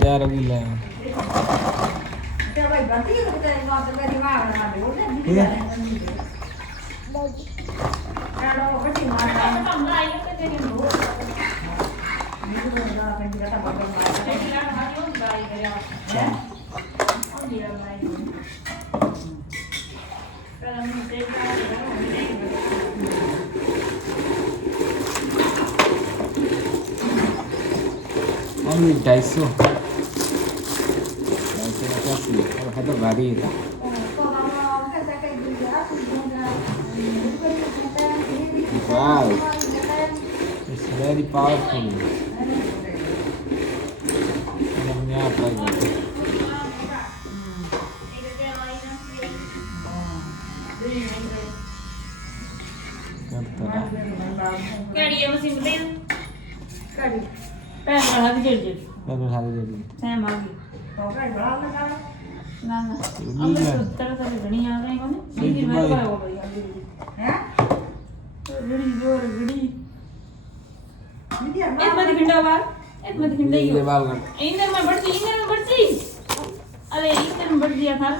चार भी ले only 250 itu bari itu wow it's very powerful namanya apa gitu ਕਿਹੜੀ ਹੈ ਮਸੀਂ ਬਤੇ ਕਿਹੜੀ ਪੈਨ ਵਾਲਾ ਵੀ ਜੜ ਸੈਮ ਆ ਗਈ ਨਾ ਨਾ ਅਬ ਸੁੱਤਰ ਤਾਂ ਗਣੀ ਆ ਗਈ ਕੋਨੇ ਜੀ ਮੈਂ ਤਾਂ ਹੋ ਗਈ ਹੈ ਗੜੀ ਜੋਰ ਗੜੀ ਇਹ ਮਤ ਖਿੰਡਾ ਬਾਹਰ ਇਹ ਮਤ ਖਿੰਡਾ ਹੀ ਇੰਦਰ ਮੈਂ ਬੜਤੀ ਅਰੇ ਇੰਦਰ बढ़ दिया था